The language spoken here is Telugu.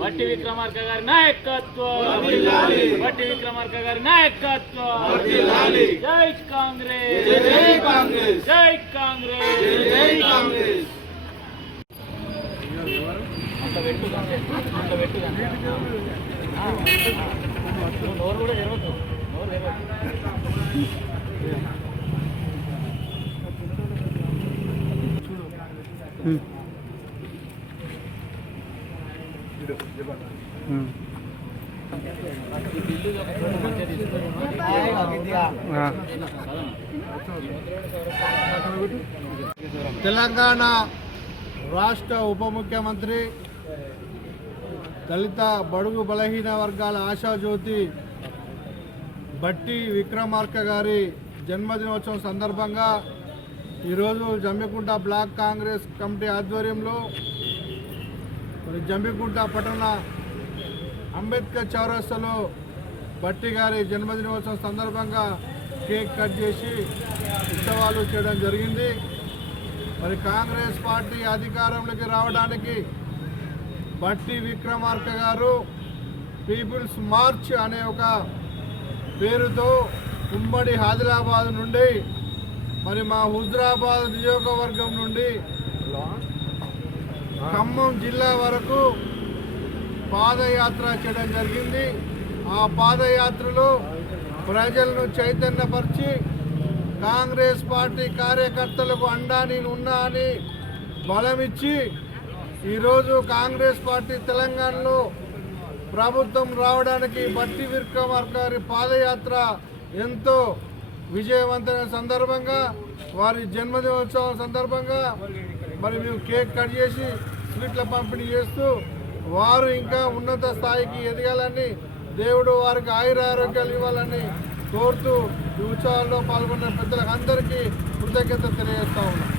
భట్టి విక్రమార్క గారి నాయకత్వం. భట్టి విక్రమార్క గారి నాయకత్వం. జై కాంగ్రెస్. జై కాంగ్రెస్. జై కాంగ్రెస్. జై కాంగ్రెస్. అంత పెట్టు అంత పెట్టు తెలంగాణ రాష్ట్ర ఉప ముఖ్యమంత్రి దళిత బడుగు బలహీన వర్గాల ఆశాజ్యోతి బట్టి విక్రమార్క గారి జన్మదినోత్సవం సందర్భంగా ఈరోజు జమ్మికుంట బ్లాక్ కాంగ్రెస్ కమిటీ ఆధ్వర్యంలో మరి జమ్మికుంట పట్టణ అంబేద్కర్ చౌరస్తాలో బట్టి గారి జన్మదినోత్సవం సందర్భంగా కేక్ కట్ చేసి ఉత్సవాలు చేయడం జరిగింది. మరి కాంగ్రెస్ పార్టీ అధికారంలోకి రావడానికి బట్టి విక్రమార్క గారు పీపుల్స్ మార్చ్ అనే ఒక పేరుతో ఉమ్మడి ఆదిలాబాద్ నుండి మరి మా హుజరాబాద్ నియోజకవర్గం నుండి ఖమ్మం జిల్లా వరకు పాదయాత్ర చేయడం జరిగింది. ఆ పాదయాత్రలో ప్రజలను చైతన్యపరిచి కాంగ్రెస్ పార్టీ కార్యకర్తలకు అండా నేను ఉన్నా అని బలమిచ్చి ఈరోజు కాంగ్రెస్ పార్టీ తెలంగాణలో ప్రభుత్వం రావడానికి బట్టి విక్రమార్క గారి పాదయాత్ర ఎంతో విజయవంతమైన సందర్భంగా వారి జన్మదినోత్సవం సందర్భంగా మరి మేము కేక్ కట్ చేసి స్వీట్ల పంపిణీ చేస్తూ వారు ఇంకా ఉన్నత స్థాయికి ఎదగాలని దేవుడు వారికి ఆయుర ఆరోగ్యాలు ఇవ్వాలని కోరుతూ ఈ ఉత్సవాల్లో పాల్గొన్న పెద్దలకు అందరికీ కృతజ్ఞత తెలియజేస్తా ఉన్నాం.